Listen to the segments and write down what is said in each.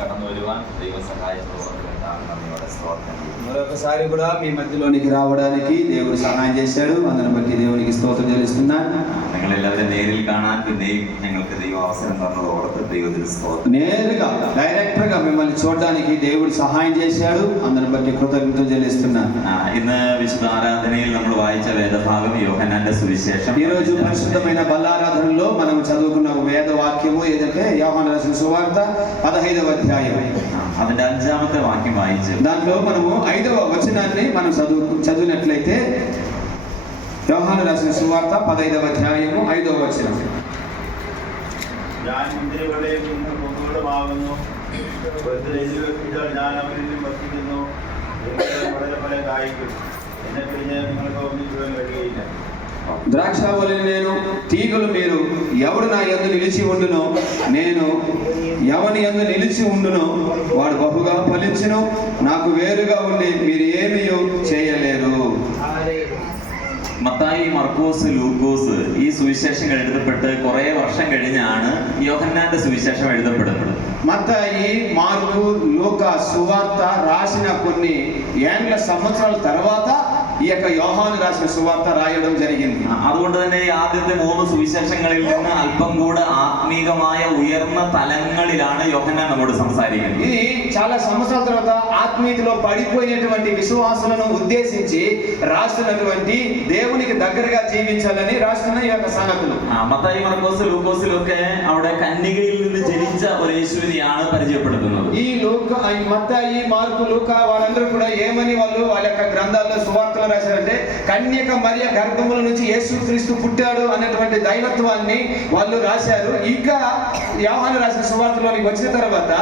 కടന്നു വരുവാൻ ദൈവം സഹായിച്ചതോടെ మరొకసారి కూడా మీ మధ్యలోనికి రావడానికి దేవుడు సహాయం చేశాడు. అందుని బట్టి దేవునికి స్తోత్రం చెల్లిస్తున్నాను. നിങ്ങളെല്ലാവരും നേരിൽ കാണാൻ പിന്നെയും ഞങ്ങൾക്ക് ദൈവം അവസരം തന്നത് ഓർത്ത് ദൈവത്തിന് സ്തോത്രം. నేరుగా డైరెక్టర్ గా మిమ్మల్ని చూడడానికి దేవుడు సహాయం చేశాడు. అందుని బట్టి కృతజ్ఞతలు చెల్లిస్తున్నాను. ഇന്ന് വിശുദ്ധ ആരാധനയിൽ നമ്മൾ വായിച്ച വേദഭാഗം യോഹന്നാന്റെ സുവിശേഷം. ఈ రోజు పరిశుద్ధమైన బల్లారాధనలో మనం చదువుకున్న వేద వాక్యము ఏదంటే యోహాను రాసిన సువార్త 15వ అధ్యాయం. അതിന്റെ 5ാമത്തെ వాక్యం വായിച്ചു. దాంట్లో మనము 5వ వచనాన్ని మనం చదివినట్లయితే యోహాను రాసిన సువార్త 15వ అధ్యాయము 5వ వచనం. ഞാൻ മുന്തിരിവള്ളിയിൽ നിന്ന് കൊമ്പുകളുമാകുന്നു, ഞാൻ അവരിൽ വസിക്കുന്നു, വളരെ ഫലം കായ്ക്കും, എന്നെ പിരിഞ്ഞ് നിങ്ങൾക്ക് ഒന്നിക്കുവാൻ കഴിയുകയില്ല. ద్రాక్షావళిని నేను, తీగలు మీరు. ఎవడు నా యందు నిలిచి ఉండునో, నేను ఎవని యందు నిలిచి ఉండునో వాడు బహుగా ఫలించును. నాకు వేరుగా ఉండి మీరు ఏమీ చేయలేరు. മത്തായി, മർക്കോസ്, ലൂക്കോസ് ഈ സുവിശേഷങ്ങൾ എഴുതപ്പെട്ട് കുറെ വർഷം കഴിഞ്ഞാണ് യോഹന്നാന്റെ സുവിശേഷം എഴുതപ്പെടുന്നത്. మత్తాయి, మార్కు, లూకా సువార్త రాసిన కొన్ని ఏండ్ల సంవత్సరాల తర్వాత ఈ యొక్క యోహాను రాసిన సువార్త రాయడం జరిగింది. അതുകൊണ്ട് തന്നെ ഈ ആദ്യത്തെ 3 സുവിശേഷങ്ങളിൽ നിന്ന് അല്പം കൂടെ ആത്മീകമായ ഉയർന്ന തലങ്ങളിലാണ് യോഹന്നാൻ നമ്മോട് സംസാരിക്കുന്നത്. ఇది చాలా సంవత్సరాల తర్వాత ఆత్మీయతలో పడిపోయినటువంటి విశ్వాసులను ఉద్దేశించి రాస్తున్నటువంటి దేవునికి దగ్గరగా జీవించాలని రాస్తున్న ఈ యొక్క సంగతులు. മത്തായി, മർക്കോസ്, ലൂക്കോസിലൊക്കെ അവിടെ കന്യകയിൽ നിന്ന് ജനിച്ച ഒരു യേശുവിനെയാണ് പരിചയപ്പെടുത്തുന്നത്. ఈ మత్తాయి, మార్కు, లూకా వారందరూ కూడా ఏమని వాళ్ళు వాళ్ళ యొక్క గ్రంథాల్లో సువార్తలు రాశారంటే కన్యక మరియ గర్భముల నుంచి యేసుక్రీస్తు పుట్టాడు అన్నటువంటి దైవత్వాన్ని వాళ్ళు రాశారు. ఇంకా యోహాను రాసిన సువార్తలోకి వచ్చిన తర్వాత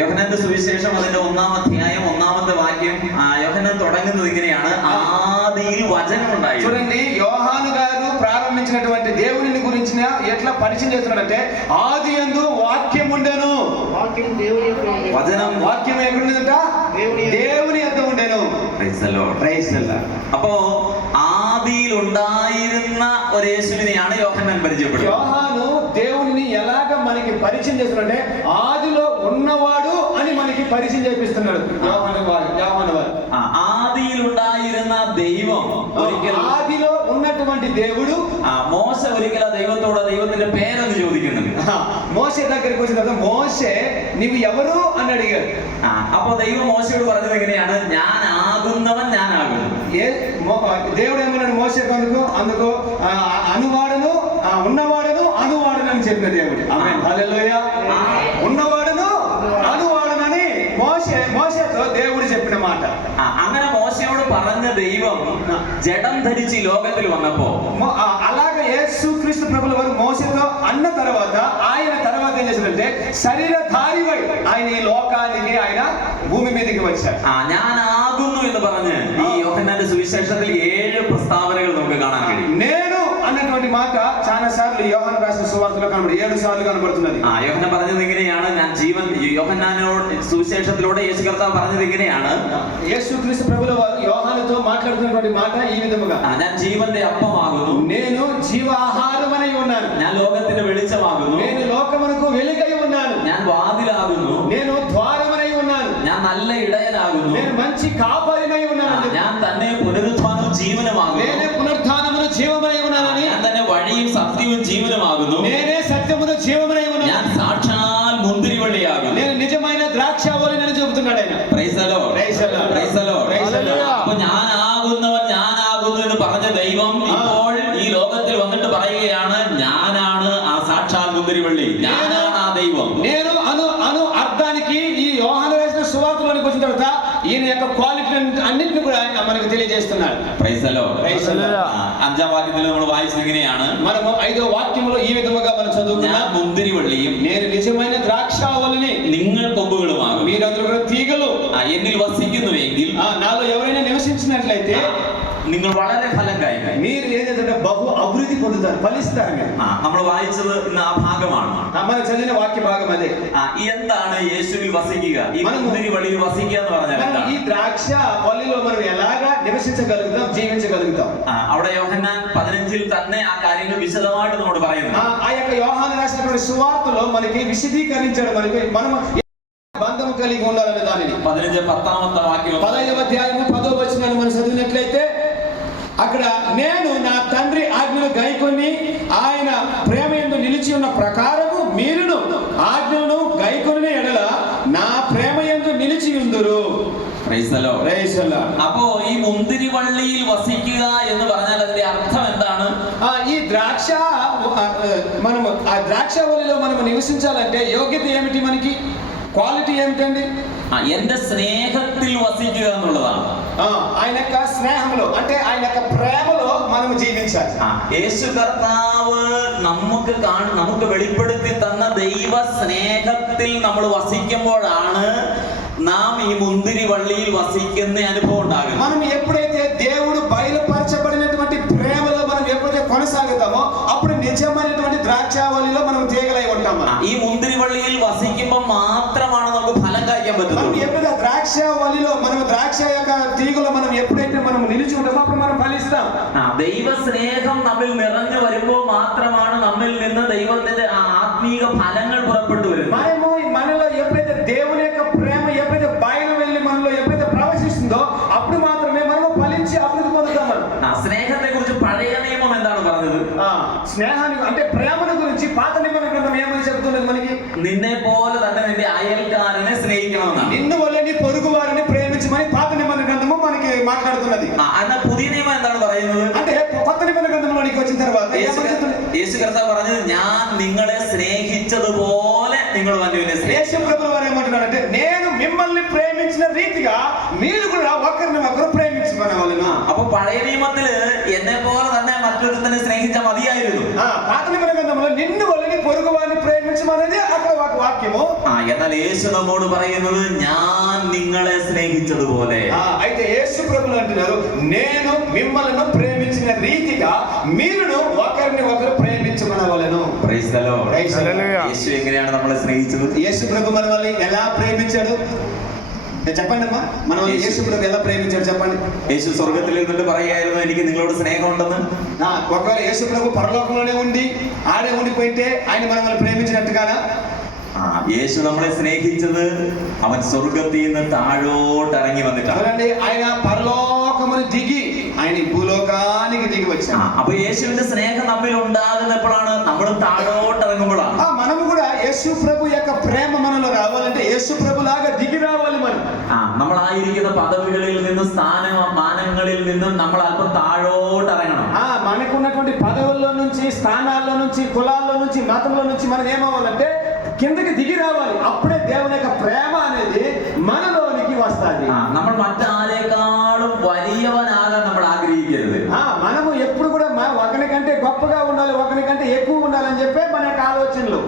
യോഹന്നാന്റെ സുവിശേഷം അതിന്റെ 1ാം അധ്യായം 1ാമത്തെ വാക്യം യോഹന്നാൻ തുടങ്ങുന്നത് ഇങ്ങനെയാണ്: ആദിയിൽ വചനം ഉണ്ടായിരുന്നു. చూడండి, యోహాను గారు ప్రారంభించినటువంటి దేవుని గురించి ఎట్లా పరిచయం చేస్తున్నాడంటే ఆది యందు వాక్యం ఉండెను. వాక్యం ఎక్కడుందంట? దేవుని యొద్ద ఉండెను. അപ്പോ ആദിയിൽ ഉണ്ടായിരുന്ന ഒരു യേശുവിനെയാണ് യോഹന്നാൻ പരിചയപ്പെടുന്നത്. యోహాను దేవుని ఎలాగ మనకి పరిచయం చేస్తున్నాడంటే ఆదిలో ఉన్నవాడు అని మనకి పరిచయం చేపిస్తున్నాడు యోహాను వారు. ആദിയിൽ ഉണ്ടായിരുന്ന ദൈവം, ఆదిలో ఉన్నటువంటి దేవుడు. മോശ ഒരിക്കൽ ദൈവത്തോട് ദൈവത്തിന്റെ പേരൊന്ന് ചോദിക്കുന്നുണ്ട്. మోషే దగ్గరికి వచ్చిన తర్వాత మోషే నీవు ఎవరు అని అడిగాడు. അപ്പൊ ദൈവം മോശയോട് പറഞ്ഞത് എങ്ങനെയാണ്? ഞാൻ ആകുന്നവൻ ഞാനാകുന്നു. దేవుడు ఏమన్నాడు మోషేకు? అందుకు అనువాడను, ఉన్నవాడను, అనువాడను అని చెప్పిన దేవుడు. ఆమేన్, హల్లెలూయా. ఉన్నవాడను, అనువాడనని మోషేతో దేవుడు చెప్పిన మాట. അങ്ങനെ മോശയോട് പറഞ്ഞ ദൈവം ജഡം ധരിച്ച് ലോകത്തിൽ വന്നപ്പോ అలాగే యేసుక్రీస్తు ప్రభుల వారు మోషేతో అన్న తర్వాత ఆయన తర్వాత ఏం చేశాడంటే శరీరధారివై ఆయన ఈ లోకానికి ఆయన భూమి మీదకి వచ్చాడు. ഞാൻ ആകുന്നു എന്ന് പറഞ്ഞ് ഈ യോഹന്നാന്റെ സുവിശേഷത്തിൽ 7 പ്രസ്താവനകൾ നമുക്ക് കാണാൻ കഴിയും. నేను అన్నటువంటి మాట చాలా సార్లు యోహాను రాసిన సువార్తలో కనబడి 7 సార్లు కనబడుతున్నది. യോഹന്നാൻ പറഞ്ഞത് ഇങ്ങനെയാണ്: ഞാൻ ജീവൻ. യോഹന്നാനോട് సువిశేషത്തിലൂടെ యేసు కర్తాവ് പറഞ്ഞത് ഇങ്ങനെയാണ്: యేసుక్రీస్తు ప్రభుల వారు యోహానుతో మాట్లాడుతున్నటువంటి మాట ఈ విధముగా: ഞാൻ ജീവന്റെ അപ്പമാകുന്നു, నేను జీవాహారమై ఉన్నాను, ഞാൻ ലോകത്തിന്റെ വെളിച്ചമാകുന്നു, నేను లోకమునకు వెలుగై ఉన్నాను, ഞാൻ వాదిలాകുന്നു, నేను ద్వారమై ఉన్నాను, ഞാൻ നല്ല ഇടയനാകുന്നു, నేను మంచి కాపరినై ఉన్నాను, ഞാൻ തന്നെ പുനരുത്ഥാനവും ജീവനുമാകുന്നു, నేనే పునరుత్థానమును జీవమై ఉన్నానని, ഞാൻ തന്നെ വഴിയും സത്യവും ജീവനുമാകുന്നു, నేనే సత్యమును జీవమై ఉన్నాను, ഞാൻ സാക്ഷാൽ മുന്തിരിവള്ളിയാകുന്നു, నేను నిజమైన ద్రాక్షావళిని చెబుతున్నాడు ఆయన. Price the Lord, price the Lord, price the Lord. അപ്പോൾ ഞാനാകുന്നവൻ ഞാനാകുന്നു എന്ന് പറഞ്ഞ ദൈവം ഇപ്പോൾ ഈ ലോകത്തിൽ വന്നിട്ട് പറയുകയാണ്: ഞാനാണ് ആ സാക്ഷാൽ മുന്തിരിവള്ളി, ഞാനാണ് ആ ദൈവം. నేను అను అర్థానికి ఈ యోహాను రాసిన సువార్తలోనికి వచ్చిన తర్వాత ఈయన యొక్క క్వాలిటీ అన్నిటిని కూడా ఆయన మనకు తెలియజేస్తున్నాడు. Praise the Lord, praise the Lord. 5ാം വാക്യത്തിൽ നമ്മൾ വായിച്ചത് ഇങ്ങനെയാണ്: మనము 5వ వాక్యములో ఈ విధముగా మనం చదువుకున్నాం: ഞാൻ മുന്തിരിവള്ളിയും నేను నిజమైన ద్రాక్షావళిని, നിങ്ങൾ కొమ్ముകളുമാകും. మీరందరూ కూడా తీగలు. എന്നിൽ വസിക്കുന്നുവെങ്കിൽ నాలో ఎవరైనా నివసించినట్లయితే നിങ്ങൾ വളരെ ഫലം കായ്ക്കും. మీరు ఏదైతే బహు అభివృద్ధి పొందుతారు, ఫలిస్తారు. നമ്മൾ വായിച്ചത് ഇന്ന് ആ ഭാഗമാണ്. మనం చదివిన వాక్య భాగం అదే. എന്താണ് യേശുവിൽ വസിക്കുക, ഈ മുന്തിരിവള്ളിയിൽ വസിക്കുക എന്ന് പറഞ്ഞാൽ? ఈ ద్రాక్ష వల్లిలో మనం ఎలాగా నివసించగలుగుతాం, జీవించగలుగుతాం? അവിടെ യോഹന്നാൻ 15ൽ തന്നെ ఆ കാര്യങ്ങൾ విశదമായിട്ട് നമ്മോട് പറയുന്നു. ఆ యొక్క యోహాను రాసినటువంటి సువార్తలో మనకి విశదీకరించాడు. మనం కలిగి ఉండాలనే దానిని 15 వాక్యం 15వ అధ్యాయము 10వ వచనాన్ని మనం చదివినట్లయితే అక్కడ నేను నా తండ్రి ఆజ్ఞను గైకొని ఆయన ప్రేమ యందు నిలిచి ఉన్న ప్రకారము మీరును ఆజ్ఞను గైకొని ఎడల నా ప్రేమ యందు నిలిచి ఉందురు. അപ്പോ ഈ മുന്തിരി വള്ളിയിൽ വസിക്കുക എന്ന് പറഞ്ഞാൽ അതിന്റെ അർത്ഥം എന്താണ്? ఈ ద్రాక్ష మనము ఆ ద్రాక్షవల్లిలో మనం నివసించాలంటే యోగ్యత ఏమిటి, మనకి క్వాలిటీ ఏమిటండి? എന്റെ സ്നേഹത്തിൽ വസിക്കുക എന്നുള്ളതാണ്. ఆయన యొక్క స్నేహంలో అంటే ఆయన యొక్క ప్రేమలో మనం జీవించాలి. യേശു കർത്താവ് നമുക്ക് വെളിപ്പെടുത്തി തന്ന ദൈവ സ്നേഹത്തിൽ നമ്മൾ വസിക്കുമ്പോഴാണ് നാം ഈ മുന്തിരി വള്ളിയിൽ വസിക്കുന്ന അനുഭവം ഉണ്ടാകുന്നത്. మనం ఎప్పుడైతే దేవుడు బయలుపరచబడినటువంటి ప్రేమలో మనం ఎప్పుడైతే కొనసాగుతామో అప్పుడు నిజమైనటువంటి ద్రాక్షావల్లిలో మనం తీగలై ఉంటాము. ఈ ముന്തിരി വള്ളിയിൽ വസിക്കുമ്പോൾ മാത്രമാണ് നമുക്ക് ഫലം കായ്ക്കാൻ പറ്റുന്നത്. మనం ఎప్పుడైతే ద్రాక్షావల్లిలో మనం ద్రాక్ష యొక్క తీగలో మనం ఎప్పుడైతే మనం నిలిచి ఉంటామో అప్పుడు మనం ఫలిస్తాం. ദൈവ സ്നേഹം നമ്മിൽ നിറഞ്ഞു വരുമ്പോൾ മാത്രമാണ് നമ്മിൽ നിന്ന് ദൈവത്തിന്റെ ആത്മീക ഫലങ്ങൾ പുറപ്പെട്ടു വരുന്നത്. మనలో ఎప్పుడైతే దేవుని యొక్క ప్రేమ ఎప్పుడైతే బయలు వెళ్ళి మనలో ఎప్పుడైతే ప్రవేశిస్తుందో అప్పుడు మాత్రమే మనం ఫలించి అభివృద్ధి పొందుతాం. స్నేహത്തെ గురించి పഴയ నియమం എന്താണ് പറഞ്ഞത്? స్నేహాన్ని అంటే ప్రేమను గురించి పాత నిబంధన గ్రంథం ఏమని చెబుతున్నది మనకి? నిన్నే പോലെ തന്നെ നിന്റെ അയൽക്കാരനെ സ്നേഹിക്കണമെന്നാണ്. నిన్ను వల్లే నీ పొరుగు వారిని ప్రేమించమని పాత నిబంధన గ్రంథము మనకి మాట్లాడుతున్నది. എന്നാൽ పుതിയ నిയമം എന്താണ് പറയുന്നത്? అంటే కొత్త నిబంధన గ్రంథంలోనికి వచ్చిన తర్వాత యేసు కర్తాവ് പറഞ്ഞത് ഞാൻ നിങ്ങളെ സ്നേഹിച്ചതുപോലെ നിങ്ങൾ അന്യോന്യം സ്നേഹിക്കണം. యేసు ప్రభువు వారు ఏమంటున్నారంటే నేను మిమ్మల్ని ప్రేమించిన రీతిగా మీరు కూడా ఒకరిని ఒకరు ప్రేమించమనవలెను. అప్పుడు పഴയ నిയമത്തില് എന്നെ പോലെ തന്നെ മറ്റൊരുത്തനെ സ്നേഹിച്ചാൽ മതിയായിരുന്നു. పాత నిబంధన గ్రంథంలో నిన్ను వల్ల నీ పొరుగు వారిని ప్రేమించమనేది అక్కడ ఒక వాక్యము. എന്നാൽ యేసు നമ്മോട് പറയുന്നത് ഞാൻ నిങ്ങളെ స్నేహించదుപോലെ. అయితే యేసు ప్రభువు అంటున్నారు నేను మిమ్మల్ని ప్రేమించిన రీతిగా మీరును ఒకరిని ఒకరు ప్రేమించమనవలెను. Praise the lord. యేసు എങ്ങനെയാണ് നമ്മളെ സ്നേഹിച്ചത്? యేసు ప్రభు మనల్ని ఎలా ప్రేమించాడు చెప్పండి అమ్మా. మనం యేసు ప్రభు ఎలా ప్రేమించాడు చెప్పండి. యేసు స్వర్గത്തിൽ നിന്നിട്ട് പറയുകയായിരുന്നു എനിക്ക് നിങ്ങളോട് സ്നേഹമുണ്ടെന്ന്. ఒకవేళ యేసు ప్రభు పరలోకంలోనే ఉండి ఆడే ఉండిపోయింటే ఆయన మనల్ని ప్రేమించినట్టుగానా? యేసు നമ്മളെ സ്നേഹിച്ചത് അവൻ സ്വർഗത്തിൽ നിന്ന് താഴോട്ട് ഇറങ്ങി വന്നിട്ടാണ്. ఆయన పరలోకమును దిగి ఆయన భూలోకానికి దిగి వచ్చాడు. അപ്പൊ യേശുവിന്റെ സ്നേഹം നമ്മിൽ ഉണ്ടാകുന്നപ്പോഴാണ് നമ്മൾ താഴോട്ട് ഇറങ്ങുമ്പോഴാണ്. మనము కూడా యేసు ప్రభు యొక్క ప్రేమ మనలో రావాలంటే యేసు ప్రభు లాగా దిగి రావాలి. మనం നമ്മളായിരിക്കുന്ന പദവികളിൽ നിന്നും സ്ഥാനമാനങ്ങളിൽ നിന്നും നമ്മൾ അല്പം താഴോട്ട് ഇറങ്ങണം. మనకున్నటువంటి పదవుల్లో నుంచి స్థానాల్లో నుంచి కులాల్లో నుంచి మతంలో నుంచి మనం ఏమవ్వాలంటే కిందకి దిగి రావాలి. అప్పుడే దేవుని యొక్క ప్రేమ అనేది మనలోనికి వస్తుంది. നമ്മൾ మറ്റാరేకాളും വലിയവനാകാൻ നമ്മൾ ആഗ്രഹിക്കരുത്. మనము ఎప్పుడు కూడా ఒకరికంటే గొప్పగా ఉండాలి, ఒకరికంటే ఎక్కువ ఉండాలని చెప్పే మన యొక్క ఆలోచనలు.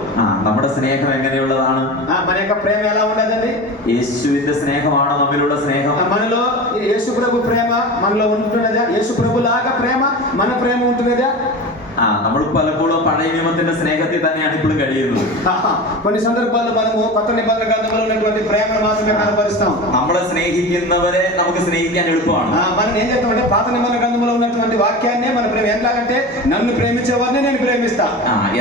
നമ്മുടെ സ്നേഹം എങ്ങനെയുള്ളതാണ്? మన యొక్క ప్రేమ ఎలా ఉండదండి? యేసుവിന്റെ സ്നേഹമാണ് നമ്മിലുള്ള സ്നേഹം. మనలో యేసు ప్రభు ప్రేమ మనలో ఉంటున్నదా? యేసు ప్రభు లాగా ప్రేమ మన ప్రేమ ఉంటున్నదా? നമ്മൾ പലപ്പോഴും പഴയ നിയമത്തിന്റെ സ്നേഹത്തിൽ തന്നെയാണ് ഇപ്പോഴും കഴിയുന്നത്. కొన్ని సందర్భాల్లో మనము కొత్త నిబంధన గ్రంథంలో ఉన్నటువంటి ప్రేమను మాత్రమే కనబరుస్తాం. നമ്മളെ സ്നേഹിക്കുന്നവരെ നമുക്ക് സ്നേഹിക്കാൻ എളുപ്പമാണ്. మనం ఏం చేస్తామంటే పాత నిబంధన గ్రంథంలో ఉన్నటువంటి వాక్యాన్నే మన ప్రేమ ఎట్లాగంటే నన్ను ప్రేమించేవారిని నేను ప్రేమిస్తా.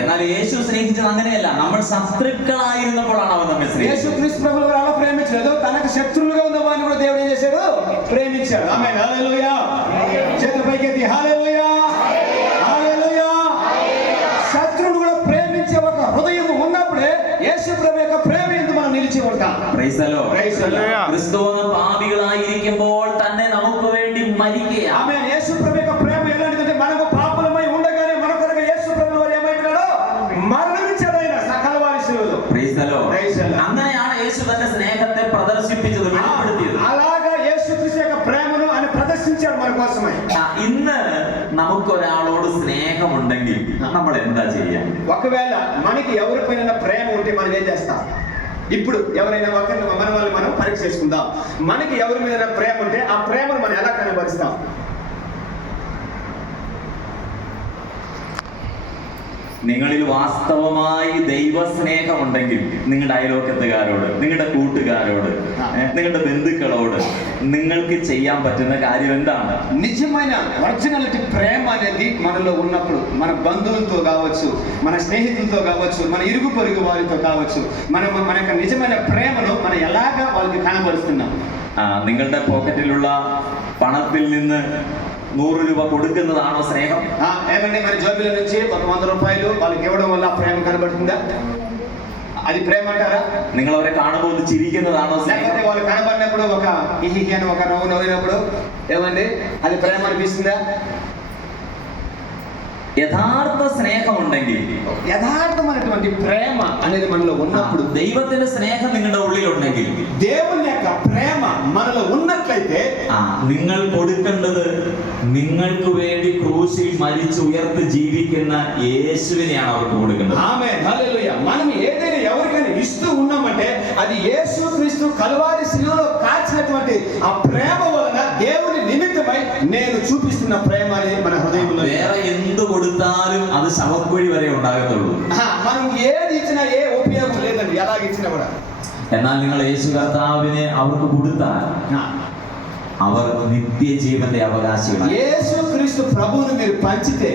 എന്നാൽ యేసు స్నేహించത് അങ്ങനെയല്ല. നമ്മൾ శత్రుക്കളായിരുന്നപ്പോഴാണ് അവൻ നമ്മെ സ്നേഹിച്ചത്. యేసు క్రీస్తు ప్రభువు అలా ప్రేమించలేదు. తనకు శత్రువులుగా ఉన్న వారిని కూడా దేవుడు ఏం చేశాడు? ప్రేమించాడు. ఆమేన్. హల్లెలూయా. చేతులు పైకెత్తి హల్లెలూయా. శత్రువును కూడా ప్రేమించే ఒక హృదయం ఉన్నప్పుడే యేసు ప్రభు యొక్క ప్రేమ యందు మనం నిలిచి ఉంటాం. Praise the lord. క్రిస్తువు పాపిകളായിരിക്കുമ്പോൾ തന്നെ നമുക്ക് വേണ്ടി മരിക്കുക. ఆమేన్. యేసు ప్రభు యొక్క ప్రేమ ఎలాంటిదంటే మనకు పాపులమై ఉండగానే మన కొరకు యేసు ప్రభు వారు ఏమైపోయాడో మరణించాడు ఆయన కల్వారి శిలువలో. Praise the Lord. അങ്ങനെയാണ് యేసు തന്റെ സ്നേഹത്തെ പ്രദർശിപ്പിച്ചത്, വെളിപ്പെടുത്തിയത്. అలాగా యేసు క్రీస్తు యొక్క ప్రేమను ఆయన ప్రదర్శించాడు మన కోసమై. ഇന്ന് നമുക്കൊരാളോട് സ്നേഹമുണ്ടെങ്കിൽ നമ്മൾ എന്താ ചെയ്യുക? ఒకవేళ మనకి ఎవరిపైన ప్రేమ ఉంటే మనం ఏం చేస్తాం? ఇప్పుడు ఎవరైనా ఒకరిని మన వాళ్ళు మనం పరీక్ష చేసుకుందాం. మనకి ఎవరి మీద ప్రేమ ఉంటే ఆ ప్రేమను మనం ఎలా కనబరుస్తాం? നിങ്ങളിൽ വാസ്തവമായി ദൈവസ്നേഹമുണ്ടെങ്കിൽ നിങ്ങളുടെ അയൽവക്കത്തുകാരോട്, നിങ്ങളുടെ കൂട്ടുകാരോട്, നിങ്ങളുടെ ബന്ധുക്കളോട് നിങ്ങൾക്ക് ചെയ്യാൻ పറ്റുన్న കാര്യം എന്താണ്? నిజమైన ఒరిజినాలిటీ ప్రేమ అనేది మనలో ఉన్నప్పుడు మన బంధువులతో కావచ్చు, మన స్నేహితులతో కావచ్చు, మన ఇరుగు పొరుగు వారితో కావచ్చు, మన యొక్క నిజమైన ప్రేమను మనం ఎలాగా వాళ్ళకి కనబరుస్తున్నాం. നിങ്ങളുടെ പോക്കറ്റിലുള്ള പണത്തിൽ നിന്ന് 100 രൂപ കൊടുക്കുന്നതാണോ സ്നേഹം? ఏమండి మన జోబుల నుంచి ఒక 100 రూపాయలు వాళ్ళకి ఇవ్వడం వల్ల ప్రేమ కనబడుతుందా? అది ప్రేమ అంటారా? നിങ്ങൾ അവരെ കാണുമ്പോൾ ഒന്ന് ചിരിക്കുന്നതാണോ സ്നേഹം? లేకపోతే వాళ్ళు కనబడినప్పుడు ఒక హిహి అని ఒక నవ్వు నవ్వినప్పుడు ఏమండి అది ప్రేమ అనిపిస్తుందా? യഥാർത്ഥ സ്നേഹമുണ്ടെങ്കിൽ, యథార్థమైనటువంటి ప్రేమ అనేది మనలో ఉన్నప్పుడు, ദൈവത്തിന്റെ സ്നേഹം നിങ്ങളുടെ ഉള്ളിലുണ്ടെങ്കിൽ, దేవుని యొక్క ప్రేమ మనలో ఉన్నట్లయితే നിങ്ങൾ കൊടുക്കേണ്ടത് നിങ്ങൾക്ക് വേണ്ടി ക്രൂശിൽ മരിച്ച് ഉയർത്ത് ജീവിക്കുന്ന యేసుവിനെയാണ് അവർക്ക് കൊടുക്കേണ്ടത്. ఆమేన్, హల్లెలూయా. మనం ఏదైనా ఎవరికైనా ఇస్తూ ఉన్నామంటే అది యేసుక్రీస్తు కల్వారి శిలువలో కాల్చినటువంటి ఆ ప్రేమ వలన దేవుని నిమిత్తమై నేను చూపిస్తున్న ప్రేమ అనేది మన హృదయంలో. വേറെ എന്ത് കൊടുത്താലും അത് ശവക്കുഴി വരെ ഉണ്ടാകത്തുള്ളൂ. మనం ఏది ఇచ్చినా ఏ ఉపయోగం లేదండి, ఎలాగ ఇచ్చినా కూడా. എന്നാൽ നിങ്ങൾ യേശു കർത്താവിനെ അവർക്ക് കൊടുത്താൽ അവർ നിത്യജീവന്റെ അവകാശികളാണ്. యేసుక్రీస్తు ప్రభువును మీరు పంచితే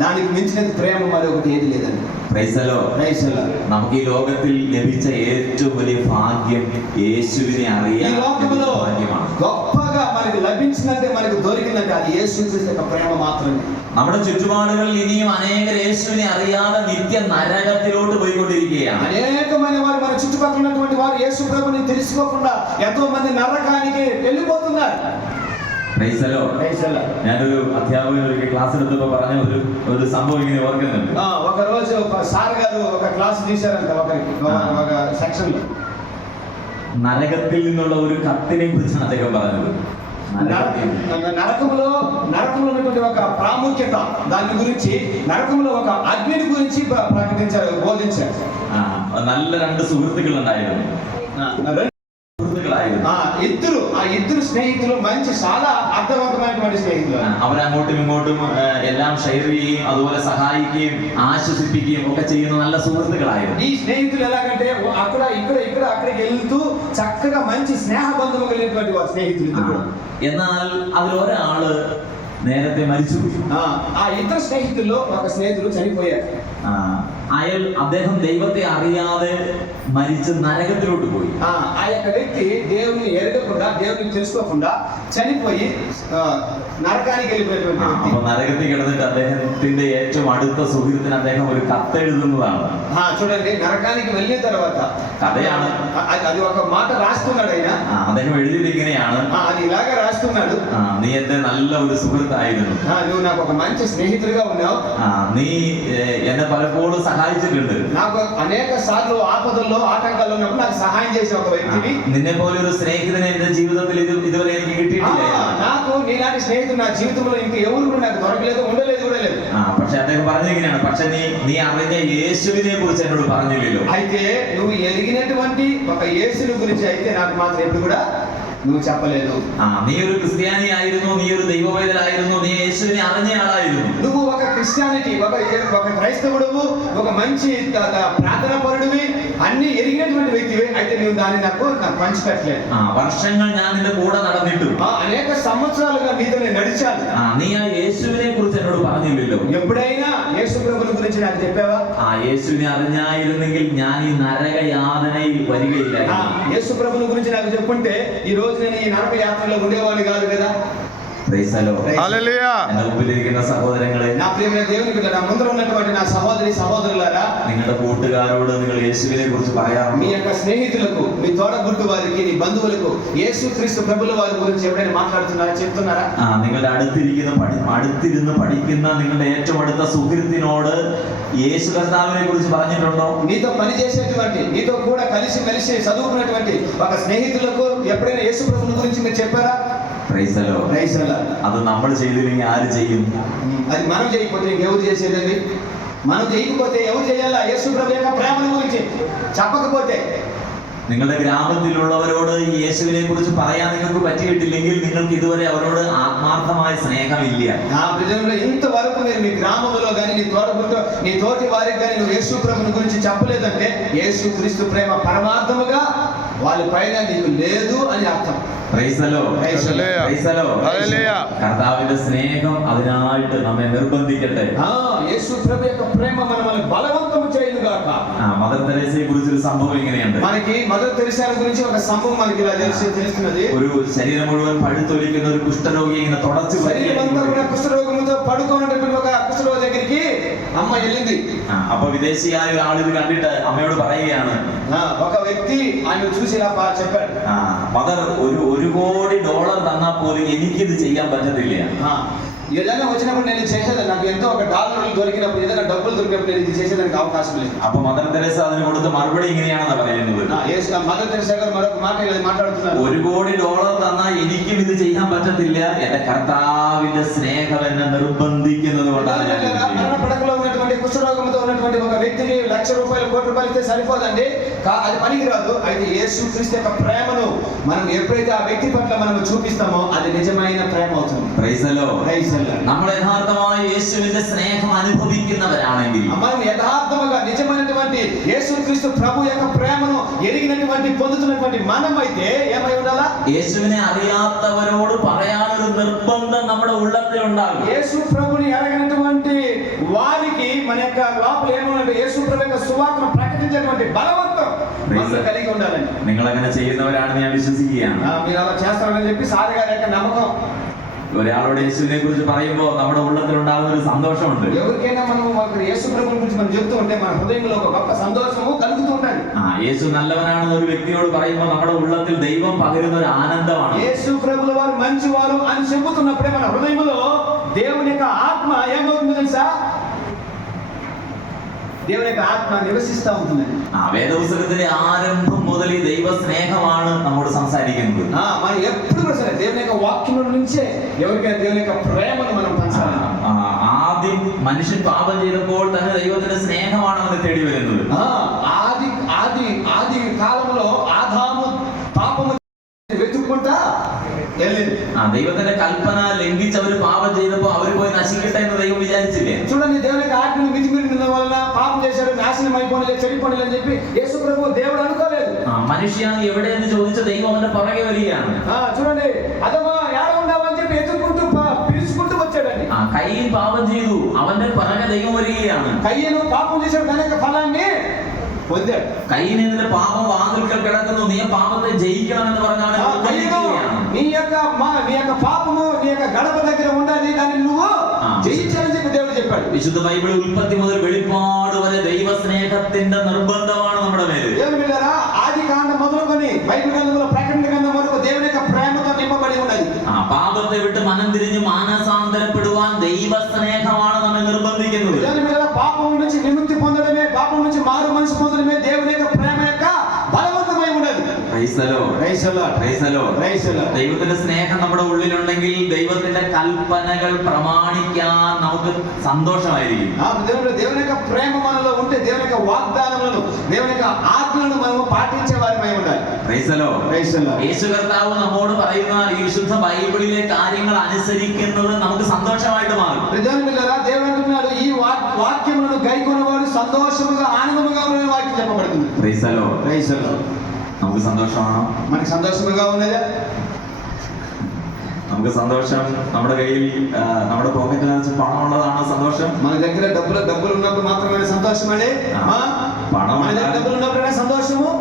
దానికి మించిన ప్రేమ మరొకటి ఏది లేదండి. Price the Lord. നമുക്ക് ഈ ലോകത്തിൽ ലഭിച്ച ഏറ്റവും വലിയ ഭാഗ്യം യേശുവിനെ അറിയാൻ ഭാഗ്യമാണ്. గొప్పగా మనకు లభించినట్టే మనకు దొరికినట్టే అది యేసుక్రీస్తు యొక్క ప్రేమ మాత్రమే. നമ്മുടെ ചുറ്റുപാടുകളിൽ ഇനിയും അനേകർ യേശുവിനെ അറിയാതെ നിത്യ നരകത്തിലോട്ട് പോയിക്കൊണ്ടിരിക്കുകയാണ്. అనేకమైన వారు మన చుట్టుపక్కల ఉన్నటువంటి వారు యేసు ప్రభువుని తెలుసుకోకుండా ఎంతో మంది నరకానికి వెళ్ళిపోతున్నారు. Price the Lord. ഞാനൊരു അധ്യാപകൻ ഒരിക്കൽ ക്ലാസ് എടുത്തപ്പോൾ പറഞ്ഞ ഒരു സംഭവം ഇങ്ങനെ ഓർക്കുന്നുണ്ട്. ఒక రోజు ఒక సార్ గారు ఒక క్లాస్ తీశారంట ఒకరికి ఒక సెక్షన్ లో. നരകത്തിൽ നിന്നുള്ള ഒരു കത്തിനെ കുറിച്ചാണ് അദ്ദേഹം പറഞ്ഞത്. నరకంలో ఉన్నటువంటి ఒక ప్రాముఖ్యత, దాని గురించి నరకంలో ఒక అగ్ని గురించి ప్రకటించారు, బోధించారు. നല്ല 2 സുഹൃത്തുക്കൾ ഉണ്ടായിരുന്നു. ఇద్దరు స్నేహితులు మంచి చాలా అర్థవంతమైనటువంటి స్నేహితులు. അവരങ്ങോട്ടും ഇങ്ങോട്ടും എല്ലാം ഷെയർ ചെയ്യുകയും അതുപോലെ സഹായിക്കുകയും ആശ്വസിപ്പിക്കുകയും ഒക്കെ ചെയ്യുന്ന നല്ല സുഹൃത്തുക്കളായിരുന്നു. ఈ స్నేహితులు ఎలాగంటే అక్కడ ఇక్కడ అక్కడికి వెళ్తూ చక్కగా మంచి స్నేహబంధం కలిగినటువంటి వారు స్నేహితులు. എന്നാൽ അതിൽ ഒരാള് നേരത്തെ മരിച്ചുപോയി. ఆ ఇద్దరు స్నేహితుల్లో ఒక స్నేహితుడు చనిపోయారు. അദ്ദേഹം ദൈവത്തെ അറിയാതെ മരിച്ച് നരകത്തിലോട്ട് പോയി. ఆ యొక్క వ్యక్తి దేవుని ఎరగకుండా, దేవుని తెలుసుకోకుండా చనిపోయి నరకానికి వెళ్ళిపోయినటువంటి వ్యక్తి. നരകത്തിൽ കിടന്നിട്ട് അദ്ദേഹത്തിന്റെ ഏറ്റവും അടുത്ത സുഹൃത്തിന് അദ്ദേഹം ഒരു കത്ത് എഴുതുന്നതാണ്. చూడండి, నరకానికి వెళ్ళిన తర్వాత കഥയാണ്, అది ఒక మాట రాస్తున్నాడు ఆయన. അദ്ദേഹം എഴുതിയത് ഇങ്ങനെയാണ്, అది ఇలాగా రాస్తున్నాడు. നീ എന്റെ നല്ല ഒരു സുഹൃത്തായിരുന്നു, నువ్వు నాకు ఒక మంచి స్నేహితుడిగా ఉన్నావు, നീ എന്നെ പലപ്പോഴും സഹായിച്ചിട്ടുണ്ട്, నాకు అనేక సార్లు ఆపదల్లో ఆటంకాల్లో ఉన్నప్పుడు నాకు సహాయం చేసిన ఒక వ్యక్తివి. നിന്നെ പോലെ ഒരു സ്നേഹിതനെ എന്റെ ജീവിതത്തിൽ ഇതുവരെ എനിക്ക് കിട്ടിയിട്ടില്ല. నాకు నీలాంటి స్నేహితుడు నా జీవితంలో ఇంకా ఎవరు కూడా నాకు దొరకలేదు, ఉండలేదు కూడా లేదు. പക്ഷെ അദ്ദേഹം പറഞ്ഞിങ്ങനെയാണ്, പക്ഷെ നീ അറിഞ്ഞ യേശുവിനെ കുറിച്ച് എന്നോട് പറഞ്ഞില്ലല്ലോ. అయితే నువ్వు ఎరిగినటువంటి ఒక యేసుని గురించి అయితే నాకు మాత్రం ఎప్పుడు కూడా నువ్వు చెప్పలేదు. നീ ഒരു ക്രിസ്ത്യാനി ആയിരുന്നു, നീ ഒരു ദൈവവേദനായിരുന്നു, നീ യേശുവിനെ അറിഞ്ഞ ആളായിരുന്നു. నువ్వు ఒక క్రిస్టియానిటీ, ఒక క్రైస్తవుడువు, ఒక మంచి ప్రార్థనా పరుడివి, అన్ని ఎరిగినటువంటి వ్యక్తివి. అయితే నువ్వు దాన్ని నాకు పంచిపెట్టలేదు. വർഷങ്ങൾ ഞാൻ നിന്റെ കൂടെ നടന്നിട്ടു, అనేక సంవత్సరాలుగా నీతో నేను నడిచాను. നീ ఆ యేసుവിനെ കുറിച്ച് എന്നോട് പറഞ്ഞില്ലല്ലോ. ఎప్పుడైనా యేసు ప్రభువుని గురించి నాకు చెప్పావా? యేసుവിനെ അറിഞ്ഞായിരുന്നെങ്കിൽ ഞാൻ ഈ നരകയാതനയിൽ വരികയില്ലായിരുന്നു. యేసు ప్రభువుని గురించి నాకు చెప్పుంటే ఈ రోజు నేను ఈ నరక యాత్రలో ఉండేవాడిని కాదు కదా. എന്റെ മുമ്പിലിരിക്കുന്ന സഹോദരങ്ങളെ, నా ప్రియమైన దేవుని బిడ్డ, నా ముందర ఉన్నటువంటి నా సహోదరి సహోదరులారా, നിങ്ങളുടെ കൂട്ടുകാരോട് നിങ്ങൾ യേശുവിനെ കുറിച്ച് പറയാറുണ്ടോ? మీ యొక్క స్నేహితులకు, మీ తోడబుట్టు వారికి, నీ బంధువులకు యేసుక్రీస్తు ప్రభుల వారి గురించి ఎప్పుడైనా మాట్లాడుతున్నారా, చెప్తున్నారా? നിങ്ങളുടെ അടുത്തിരുന്ന് പഠിക്കുന്ന നിങ്ങളുടെ ഏറ്റവും അടുത്ത സുഹൃത്തിനോട് యేసు కర్తావిനെ കുറിച്ച് പറഞ്ഞിട്ടുണ്ടോ? నీతో పని చేసేటువంటి, నీతో కూడా కలిసి మెలిసి చదువుకున్నటువంటి ఒక స్నేహితులకు ఎప్పుడైనా యేసు ప్రభుని గురించి మీరు చెప్పారా? അത് നമ്മൾ ചെയ്തില്ലെങ്കിൽ ആര് ചെയ്യും? అది మనం చేయకపోతే ఇంకెవరు చేసేదండి? మనం చేయకపోతే ఎవరు చేయాలా? యేసు ప్రభు యొక్క ప్రేమను గురించి చెప్పకపోతే. നിങ്ങളുടെ ഗ്രാമത്തിലുള്ളവരോട് ഈ യേശുവിനെ കുറിച്ച് പറയാൻ നിങ്ങൾക്ക് పట్టిയിട്ടില്ലെങ്കിൽ നിങ്ങൾക്ക് ఇదువరే അവരോട് ఆత్మార్థമായ స్నేహమిല്ല. ఆ ప్రజల్లో ఇంతవరకు మీరు మీ గ్రామంలో కానీ నీ తోటి వారికి కానీ నువ్వు యేసు ప్రభుని గురించి చెప్పలేదంటే యేసు క్రీస్తు ప్రేమ పరమార్థముగా వాళ్ళ పైన నీకు లేదు అని అర్థం. കർത്താവിന്റെ സ്നേഹം അതിനായിട്ട് നമ്മെ നിർബന്ധിക്കട്ടെ. యేసు ప్రభు యొక్క ప్రేమ మనల్ని బలవంతం చేయను గాక. మదర్ తెరేసയെ കുറിച്ചൊരു സംഭവം ഇങ്ങനെയുണ്ട്. మనకి మదర్ తెరేసా గురించి ఒక సంభవం మనకి ఇలా తెలుస్తున్నది. ഒരു ശരീരം മുഴുവൻ പഴുത്തൊലിക്കുന്ന ഒരു കുഷ്ഠരോഗി ഇങ്ങനെ തുടച്ചു శరీరమంతా కూడా కుష్ఠరోగంతో పడుకున్నటువంటి ఒక కుష్ఠరోగి దగ్గరికి అమ్మ వెళ్ళింది. అപ്പൊ విదేశీయాയ ഒരാൾ ഇത് കണ്ടിട്ട് అమ్మയോട് പറയുകയാണ്. ఒక వ్యక్తి ఆయన చూసి ఇలా చెప్పాడు, మదర్ $1 కోటి తന്നാൽ പോലും എനിക്കിത് ചെയ്യാൻ പറ്റത്തില്ല. ఏదైనా వచ్చినప్పుడు నేను చేసేది, నాకు ఎంతో $1 దొరికినప్పుడు ఏదైనా డబ్బులు దొరికినప్పుడు నేను ఇది చేసేదానికి అవకాశం లేదు. అപ്പൊ మదర్ తెరేస അതിന് കൊടുത്ത മറുപടി ഇങ്ങനെയാണെന്ന് പറയുന്നത്. మదర్ తెరేసా గారు మరొక మాట మాట్లాడుతున్నారు. $1 కోటి തന്നാൽ എനിക്കും ഇത് ചെയ്യാൻ പറ്റത്തില്ല. എന്റെ കർത്താവിന്റെ സ്നേഹം എന്നെ നിർബന്ധിക്കുന്നത് കൊണ്ടാണ്. పడకలో ఉన్నటువంటి కుష్ఠరోగంతో ఉన్నటువంటి ఒక వ్యక్తికి ₹1,00,000 ₹1,00,000 ఇస్తే సరిపోదండి, అది పనికిరాదు. అయితే యేసు క్రీస్తు యొక్క ప్రేమను మనం ఎప్పుడైతే ఆ వ్యక్తి పట్ల మనం చూపిస్తామో అది నిజమైన ప్రేమ అవుతుంది. Praise the Lord. നമ്മൾ യഥാർത്ഥമായി യേശുവിന്റെ സ്നേഹം അനുഭവിക്കുന്നവരാണെങ്കിൽ, మనం యథార్థముగా నిజమైనటువంటి యేసుక్రీస్తు ప్రభు యొక్క ప్రేమను ఎరిగినటువంటి పొందుతున్నటువంటి మనం అయితే ఏమై ఉండాలా? యేసువిനെ അറിയാത്തവരോട് പറയാനൊരു നിർബന്ധം നമ്മുടെ ഉള്ളത്തിൽ ഉണ്ടാകും. యేసు ప్రభుని ఎరగనటువంటి వారికి మన యొక్క లోపల ఏమవునంటే యేసు ప్రభు యొక్క సువార్తను ప్రకటించేటువంటి బలవంతం మనలో కలిగి ఉండాలండి. നിങ്ങൾ അങ്ങനെ ചെയ്യുന്നവരാണെന്ന് ഞാൻ വിശ്വസിക്കുകയാണ്. మీరు అలా చేస్తారని చెప్పి సార్ గారి యొక్క నమ్మకం. ഒരാളോട് യേശുവിനെ കുറിച്ച് പറയുമ്പോൾ നമ്മുടെ ഉള്ളത്തിൽ ഉണ്ടാകുന്ന ഒരു സന്തോഷമുണ്ട്. ఎవరికైనా మనం యేసు ప్రభుని గురించి మనం చెప్తూ ఉంటే మన హృదయంలో ఒక గొప్ప సంతోషము కలుగుతూ ఉంటది. యేసు నల్లవనాണെന്ന് ഒരു വ്യക്തിയോട് പറയുമ്പോൾ നമ്മുടെ ഉള്ളത്തിൽ ദൈവം പകരുന്ന ഒരു ఆనందമാണ്. యేసు ప్రభుల వారు మంచివారు అని చెబుతున్నప్పుడే మన హృదయంలో దేవుని యొక్క ఆత్మ ఏమవుతుందో తెలుసా? దేవుని యొక్క ఆత్మ నివసిస్తూ ఉంటుంది. వేదపుస్తకത്തിന്റെ ఆరంభం മുതൽ ఈ దైవ స్నేహമാണ് നമ്മോട് സംസാരിക്കുന്നത്. మనం ఎప్పుడు కూడా సరే దేవుని యొక్క వాక్యం నుంచే ఎవరికైనా దేవుని యొక్క ప్రేమను మనం పంచాలి. ആദ്യം മനുഷ്യൻ പാപം ചെയ്തപ്പോൾ തന്നെ ദൈവത്തിന്റെ സ്നേഹമാണ് അവനെ തേടി വരുന്നത്. ఆది కాలంలో ఆదాము పాపము వెతుక్కుంటా వెళ్ళింది. దైవത്തിന്റെ కల్పన లംఘించి അവർ పాపం ചെയ്തപ്പോൾ അവർ പോയി നശിക്കട്ടെ എന്ന് ദൈവം വിചാരിച്ചില്ലേ? చూడండి, దేవుని యొక్క ఆజ్ఞను మితిమీరిన వలన పాపం చేశారు, నాశనం అయిపోయిన చెడిపోయిన అని చెప్పి యేసు ప్రభు దేవుడు అనుకోలేదు. మనిషి ఎవిടെയെന്ന് ചോദിച്ച దైవం അവന്റെ പുറകെ വരികയാണ്. చూడండి, అదమా యాడ ఉన్నావు అని చెప్పి ఎత్తుకుంటూ పిలుచుకుంటూ వచ్చాడండి. కయ్యను పాపం ചെയ്തു, അവന്റെ പുറകെ ദൈവം വരികയാണ്. కయ్యను పాపం చేశాడు, దాని యొక్క ఫలాన్ని పొందాడు. కయ్యనేంద్ర పాపం వాంతులు കിടക്കുന്നു, നീ పాపത്തെ జయించണം എന്ന് പറഞ്ഞാണ്. నీ యొక్క పాపము నీ యొక్క గడప దగ్గర ఉండాలి, దాన్ని నువ్వు జయించాలని చెప్పి దేవుడు చెప్పాడు. വിശുദ്ധ ബൈബിൾ ഉൽപ്പത്തി മുതൽ വെളിപ്പാട് വരെ ദൈവ സ്നേഹത്തിന്റെ നിർബന്ധമാണ് നമ്മുടെ മേൽ. దేవుని బిడ్డలారా, ఆది కాండం మొదలుకొని బైబిల్ గ్రంథంలో ప్రకటన గ్రంథం వరకు దేవుని యొక్క ప్రేమతో నింపబడి ఉన్నది. പാപത്തെ വിട്ട് മനം തിരിഞ്ഞ് മാനസാന്തരപ്പെടുവാൻ ദൈവ സ്നേഹമാണ് നമ്മെ നിർബന്ധിക്കുന്നത്. దేవుని బిడ్డలారా, పాపం నుంచి విముక్తి పొందడమే, పాపం నుంచి మారు మనసు పొందడమే దేవుని యొక్క ప్రేమ యొక్క బలవంతమై ఉన్నది. ദൈവത്തിന്റെ സ്നേഹം നമ്മുടെ ഉള്ളിലുണ്ടെങ്കിൽ ദൈവത്തിന്റെ കൽപ്പനകൾ പ്രമാണിക്കാൻ നമുക്ക് സന്തോഷമായിരിക്കും. దేవుని యొక్క ప్రేమ మనలో ఉంటే దేవుని యొక్క వాగ్దానములను, దేవుని యొక్క ఆజ్ఞలను మనము పాటించే వారిమై ఉండాలి. యేసు കർത്താവ് നമ്മോട് പറയുന്ന ഈ വിശുദ്ധ ബൈബിളിലെ കാര്യങ്ങൾ അനുസരിക്കുന്നത് നമുക്ക് സന്തോഷമായിട്ട് മാറും. దేవుడు అంటున్నాడు, ఈ వాక్యములను గైకొనేవాడు సంతోషముగా ఆనందముగా ఉన్న వాక్యం చెప్పబడుతుంది. നമുക്ക് സന്തോഷമാണോ? మనకి సంతోషముగా ఉన్నదా? നമുക്ക് സന്തോഷം നമ്മുടെ കയ്യിൽ നമ്മുടെ പോക്കറ്റിനകത്ത് പണം ഉള്ളതാണോ സന്തോഷം? మన దగ్గర డబ్బులు ఉన్నప్పుడు మాత్రమే సంతోషం అండి. డబ్బులు ఉన్నప్పుడే సంతోషము.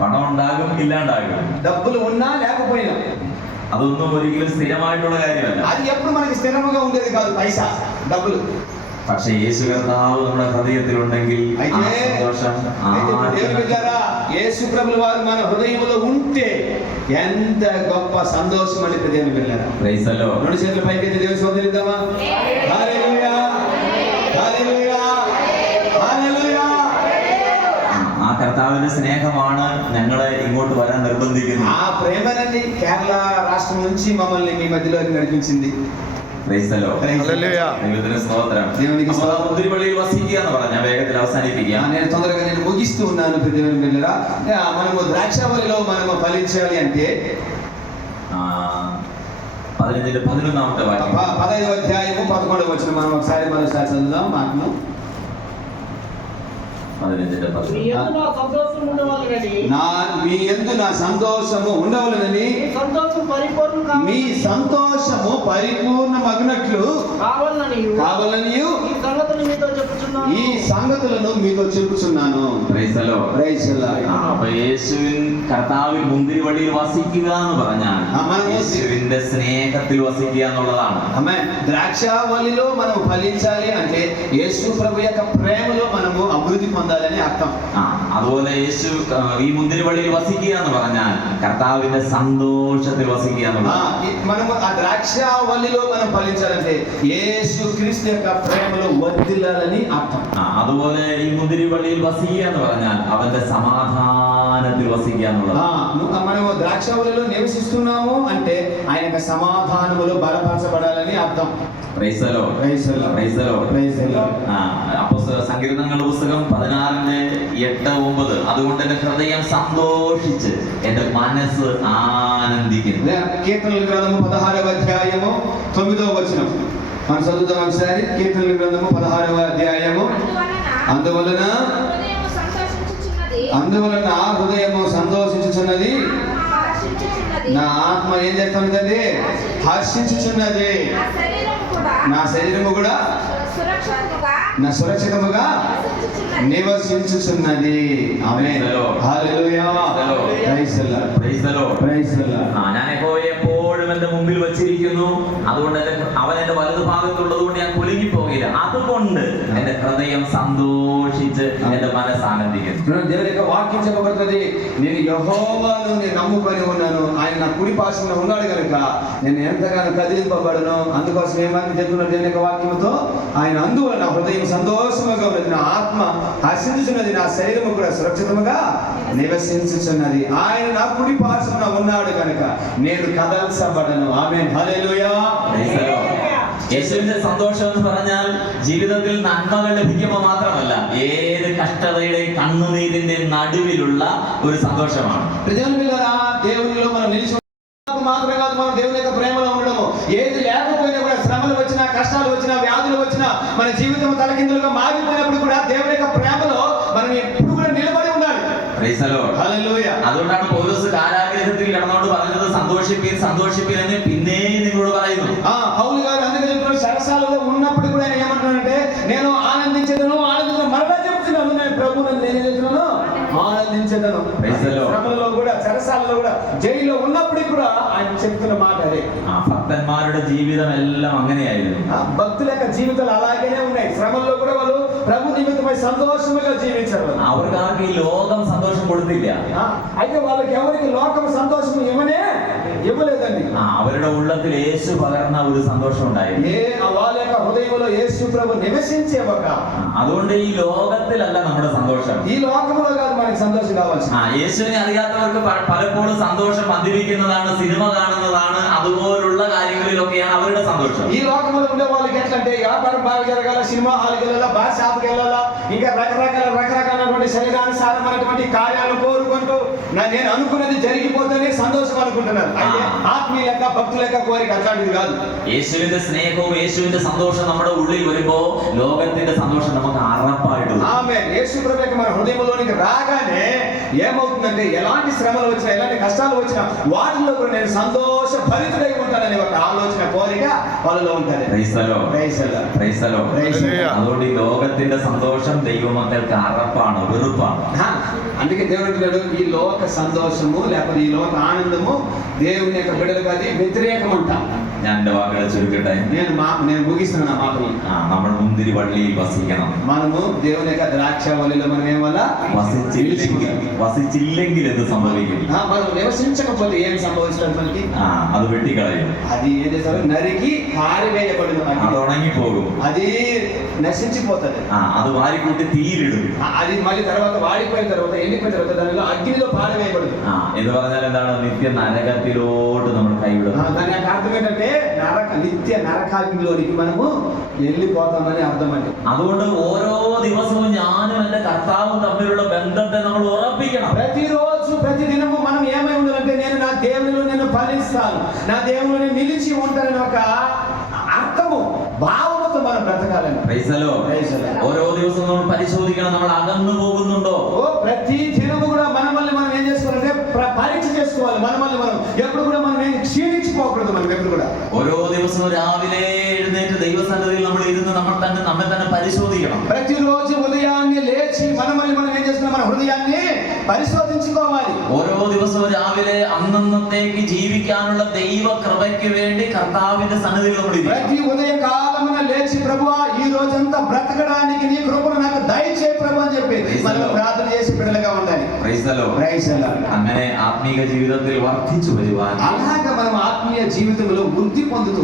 പണം ഉണ്ടാകും, ഇല്ലാണ്ടാകും. డబ్బులు ఉన్నా లేకపోయినా അതൊന്നും ഒരിക്കലും സ്ഥിരമായിട്ടുള്ള കാര്യമല്ല. అది ఎప్పుడు మనకి స్థిరముగా ఉండేది కాదు, పైసా డబ్బులు. പക്ഷേ యేసు కర్తావు നമ്മുടെ హృదయത്തിലുണ്ടെങ്കിൽ സന്തോഷം. యేసు ప్రభుల వారు మన హృదయంలో ఉంటే ఎంత గొప్ప సంతోషం అని దేవుని బిడ్డలారా. Praise the Lord. రెండు చేతుల పైకెత్తి దేవుని స్తోత్రిద్దామా? హల్లెలూయా, హల్లెలూయా, హల్లెలూయా. ആ കർത്താവിന്റെ സ്നേഹമാണ് ഞങ്ങളെ ഇങ്ങോട്ട് വരാൻ നിർബന്ധിക്കുന്നത്. ఆ ప్రేమనండి కేరళ రాష్ట్రం నుంచి మమ్మల్ని మీ మధ్యలోకి నడిపించింది. Praise the Lord. హల్లెలూయా. ദൈവത്തിന് സ്തോത്രം. దేవునికి അപ്പോൾ స్తోత్రం. മുന്തിരിവള്ളിയിൽ వసిക്കുക എന്ന് പറഞ്ഞാൽ വേഗത്തിൽ അവസാനിപ്പിക്കാം. నేను తొందరగా ముగిస్తూ ఉన్నాను దేవుని బిడ్డలారా. మనము ద్రాక్షావళిలో మనము ఫలించాలి అంటే 15వ వాక్యం. 15వ అధ్యాయము 11వ వచనం మనం ఒకసారి మరోసారి చదువుదాం మాటను. 15. మీ యందు నా సంతోషం ఉండవలెనని, మీ యందు నా సంతోషము ఉండవలెనని, మీ సంతోషం పరిపూర్ణం మీ సంతోషము పరిపూర్ణమగునట్లు కావాలనియు ఈ సంగతులు మీతో చెప్పుచున్నాను. ఈ సంగతులను మీతో చెప్పుచున్నాను. Praise the Lord. Praise the Lord. അപ്പൊ യേശുവിൻ കർത്താവിൽ മുന്തിരിവള്ളിയിൽ വസിക്കുക എന്ന് പറഞ്ഞാൽ യേശുവിന്റെ സ്നേഹത്തിൽ വസിക്കുക എന്നുള്ളതാണ്. ఆమేన్. ద్రాక్షావళిలో మనం ఫలించాలి అంటే యేసు ప్రభు యొక్క ప్రేమలో మనము అభివృద్ధి పొందాలని అర్థం. അതുപോലെ യേശു ഈ മുന്തിരിവള്ളിയിൽ വസിക്കുക എന്ന് പറഞ്ഞാൽ കർത്താവിന്റെ സന്തോഷത്തിൽ വസിക്കുക എന്നുള്ളതാണ്. మనము ఆ ద్రాక్షావళిలో మనం ఫలించాలంటే యేసు క్రీస్తు యొక్క ప్రేమలో వర్ధిల్లాలని అర్థం. അതുപോലെ ഈ മുന്തിരിവള്ളിയിൽ വസിക്കുക എന്ന് പറഞ്ഞാൽ അവന്റെ സമാധാനത്തിൽ വസിക്കുക എന്നുള്ളതാണ്. మనము ద్రాక్షావళిలో నివసిస్తున్నాము అంటే ఆయన యొక్క సమాధానములో బలపరచబడాలని అర్థం. Praise the Lord. Praise the Lord. Praise the Lord. Praise the Lord. സങ്കീർത്തനങ്ങളുടെ പുസ്തകം 16:8-9. അതുകൊണ്ട് എന്റെ ഹൃദയം സന്തോഷിച്ച് എന്റെ മനസ്സ് ആനന്ദിക്കുന്നു. కీర్తనల గ్రంథము 16వ అధ్యాయము 9వ వచనం మనం చదువుదాం ఒకసారి. కీర్తనల గ్రంథము 16వ అధ్యాయము. అందువలన నా హృదయము సంతోషించుచున్నది, నా ఆత్మ ఏం చేస్తున్నది? హర్షించుచున్నది. నా శరీరము కూడా నా సురక్షితముగా నివసించుచున్నది. ఆమేన్. హల్లెలూయా. Praise the lord. Praise the Lord. Praise the lord. ഞാൻ യഹോവയെ എപ്പോഴും എന്റെ മുമ്പിൽ വച്ചിരിക്കുന്നു. അതുകൊണ്ട് അവൻ എന്റെ വലതുഭാഗത്തുള്ളത് കൊണ്ട് ഞാൻ കുലുങ്ങി പോകില്ല. അതുകൊണ്ട് എന്റെ ഹൃദയം സന്തോഷിച്ച് എന്റെ മനസ്സ് ആനന്ദിക്കുന്നു. దేవుని యొక్క వాక్యం చెప్పబడుతుంది, నేను యెహోవాను నేను నమ్ముకొని ఉన్నాను, ఆయన నా కుడి పార్శ్వమున ఉన్నాడు కనుక నేను ఎంతగానో కదిలింపబడను. అందుకోసం ఏమని చెప్తున్నారు దేవుని యొక్క వాక్యముతో? ఆయన అందువల్ల నా హృదయం సంతోషముగా ఉన్నది, నా ఆత్మ హర్షించుచున్నది, నా శరీరము కూడా సురక్షితముగా నివసించుచున్నది. ఆయన నా కుడి పార్శ్వమున ఉన్నాడు కనుక నేను కదల్చబడను. ఆమేన్. హల్లెలూయా. Praise the Lord. യേശുവിന്റെ സന്തോഷം എന്ന് പറഞ്ഞാൽ ജീവിതത്തിൽ നന്മകൾ ലഭിക്കുമ്പോൾ മാത്രമല്ല, ഏത് കഷ്ടതയുടെയും കണ്ണുനീരിന്റെ നടുവിലുള്ള ഒരു സന്തോഷമാണ്. దేవుని పిల్లరా, దేవునిలో మనం నిలిచి మాత్రమే కాదు, మనం దేవుని యొక్క ప్రేమలో ఉండడము. ఏది లేకపోయినా కూడా, శ్రమలు వచ్చినా, కష్టాలు వచ్చినా, వ్యాధులు వచ్చినా, మన జీవితం తలకిందులుగా మారిపోయినప్పుడు కూడా దేవుని యొక్క ప్రేమలో మనం ఎప్పుడు కూడా నిలబడి ఉండాలి. Praise the Lord. హల్లెలూయా. അതുകൊണ്ടാണ് പൗലോസ് കാരാഗൃഹത്തിൽ കിടന്നുകൊണ്ട് പറഞ്ഞത് സന്തോഷിപ്പീൻ സന്തോഷിപ്പീൻ എന്ന് പിന്നെയും നിങ്ങളോട് പറയുന്നു. పౌలు గారు అందుకే చెప్తున్నారు, సరసాలలో ఉన్నప్పుడు కూడా ఆయన ఏమంటున్నాడంటే, నేను ఆనందించేదను మరలా చెప్తున్నాను, నేను ప్రభువుని నేను చేస్తున్నాను ఆనందించేదను. శ్రమలలో కూడా, సరసాలలో కూడా, జైల్లో ఉన్నప్పటికీ కూడా ఆయన చెప్తున్న మాట అదే. ഭക്തന്മാരുടെ ജീവിതം എല്ലാം അങ്ങനെയായിരുന്നു. భక్తుల యొక్క జీవితాలు అలాగేనే ఉన్నాయి. శ్రమల్లో కూడా వాళ్ళు ప్రభు నిమిత్తమై సంతోషముగా జీవించారు. അവർക്ക് ഈ ലോകം സന്തോഷം കൊടുത്തില്ല. అయితే వాళ్ళకి ఎవరికి లోకం సంతోషం ఇవ్వలేదండి. അവരുടെ ഉള്ളത്തിൽ യേശു പകർന്ന ഒരു സന്തോഷം ഉണ്ടായിരുന്നു. వాళ్ళ యొక్క హృదయంలో యేసు ప్రభు నివసించేవక. അതുകൊണ്ട് ഈ ലോകത്തിലല്ല നമ്മുടെ സന്തോഷം, ఈ లోకములో కాదు మనకి సంతోషం కావాల్సి. యేശുവിനെ അറിയാത്തവർക്ക് പലപ്പോഴും സന്തോഷം മദ്യപിക്കുന്നതാണ്, സിനിമ കാണുന്നതാണ്, അതുപോലുള്ള കാര്യങ്ങളിലൊക്കെയാണ് അവരുടെ സന്തോഷം. ఈ లోకములో ఉండే వాళ్ళకి ఎట్లంటే వ్యాపారం బాగా జరగాల, సినిమా హాల్కి వెళ్ళాలా, బాగా షాప్కి వెళ్ళాలా, ఇంకా రకరకాలైనటువంటి శరీరానుసారమైనటువంటి కార్యాలు కోరుకుంటూ నేను అనుకున్నది జరిగిపోతేనే సంతోషం అనుకుంటున్నారు. అయితే ఆత్మీయ యొక్క భక్తుల యొక్క కోరిక అట్లాంటిది కాదు. യേശുവിന്റെ സ്നേഹവും യേശുവിന്റെ സന്തോഷം നമ്മുടെ ഉള്ളിൽ വരുമ്പോ ലോകത്തിന്റെ സന്തോഷം നമുക്ക് അറപ്പായിടും. ఆమేన్. యేసు ప్రభు యొక్క మన హృదయంలోనికి రాగానే ఏమవుతుందంటే, ఎలాంటి శ్రమలు వచ్చినా, ఎలాంటి కష్టాలు వచ్చినా వాటిలో కూడా నేను సంతోష భరితుడై ఉంటానని ఒక ఆలోచన, కోరిక వాళ్ళలో ఉంటుంది. Praise the Lord. Praise the Lord. Praise the Lord. Praise the Lord. അതുകൊണ്ട് ഈ ലോകത്തിന്റെ സന്തോഷം ദൈവമക്കൾക്ക് അറപ്പാണ്, വെറുപ്പാണ്. అందుకే దేవుడు అంటున్నాడు, ఈ లోక సంతోషము లేకపోతే ఈ లోక ఆనందము దేవుని యొక్క బిడ్డలకు అది వ్యతిరేకం అంట. ഞാൻ എന്റെ വാക്കുകളെ ചുരുക്കട്ടെ. నేను ముగిస్తున్నాను ఆ మాటలు. നമ്മൾ മുന്തിരി വള്ളിയിൽ വസിക്കണം. మనము దేవుని యొక్క ద్రాక్షావళిలో మనం ఏమల్ల വസിച്ചില്ലെങ്കിൽ എന്ത് സംഭവിക്കും? మనం నివసించకపోతే ఏం సంభవిస్తుంది మనకి? അത് വെട്ടിക്കളയും. అది ఏం చేస్తారు? నరికి పారివేయబడును. അത് ഉണങ്ങിപ്പോകും. అది నశించిపోతుంది. അത് వారిകൂട്ടി തീയിലിടും. అది మళ్ళీ తర్వాత వాడిపోయిన తర్వాత, ఎండిపోయిన తర్వాత దానిలో అగ్నిలో పారివేయబడుతుంది. എന്ന് പറഞ്ഞാൽ എന്താണ്? നിത്യ നരകത്തിലോട്ട് നമ്മൾ കൈവിടും. దాని యొక్క అర్థం ఏంటంటే, నిత్య నరకాగ్నిలోనికి మనము వెళ్ళిపోతామని అర్థం అండి. അതുകൊണ്ട് ഓരോ ദിവസവും ഞാനും എന്റെ കർത്താവും തമ്മിലുള്ള ബന്ധത്തെ നമ്മൾ ഉറപ്പിക്കണം. ప్రతిరోజు ప్రతి దినము మనం ఏమై ఉండాలంటే నేను నా దేవునిలో నేను ఫలిస్తాను, నా దేవునిలో నేను నిలిచి ఉంటానని ఒక అర్థము భావముతో మనం బ్రతకాలని. Praise the Lord. ഓരോ ദിവസവും നമ്മൾ പരിശോധിക്കണം, നമ്മൾ അകന്നു പോകുന്നുണ്ടോ. ప్రతి దినము కూడా మనల్ని మనం ఏం చేసుకోవాలంటే పరీక్ష చేసుకోవాలి. మనల్ని మనం ఎప్పుడు కూడా మనం ఏం క్షీణించిపోకూడదు. మనం ఎప్పుడు కూడా ഓരോ ദിവസവും രാവിലെ എഴുന്നേറ്റ് ദൈവസന്നിധിയിൽ നമ്മൾ ഇരുന്ന് നമ്മെ തന്നെ പരിശോധിക്കണം. ప్రతిరోజు ఉదయాన్నే లేచి మనల్ని మనం ఏం చేస్తున్నాం, మన హృదయాన్ని పరిశోధించుకోవాలి. ഓരോ ദിവസവും രാവിലെ അന്നന്നത്തേക്ക് ജീവിക്കാനുള്ള ദൈവ കൃപയ്ക്ക് വേണ്ടി കർത്താവിന്റെ സന്നിധിയിൽ നമ്മൾ ഇരിക്കണം. ప్రతి ఉదయ కాలమున లేచి ప్రభువా ఈ రోజంతా బ్రతకడానికి నీ కృపను నాకు దయచేయి ప్రభు అని చెప్పి మనం ప్రార్థన చేసి బిడ్డలుగా ఉండాలి. Praise the Lord. Praise the Lord. അങ്ങനെ ആത്മീക ജീവിതത്തിൽ വർദ്ധിച്ചു വരുവാൻ అలాగా మనం ఆత్మీయ జీవితంలో వృద్ధి పొందుతూ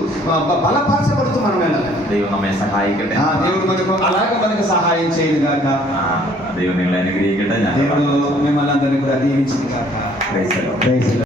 బలపరచబడుతూ మనం వెళ్ళాలి. ദൈവം നമ്മെ സഹായിക്കട്ടെ. దేవుడు మనకు సహాయం చేయను గాక. ദൈവം നിങ്ങളെ അനുഗ്രഹിക്കട്ടെ. దేవుడు మిమ్మల్ని అందరినీ కూడా దీవించును గాక. Praise the Lord. Praise the Lord.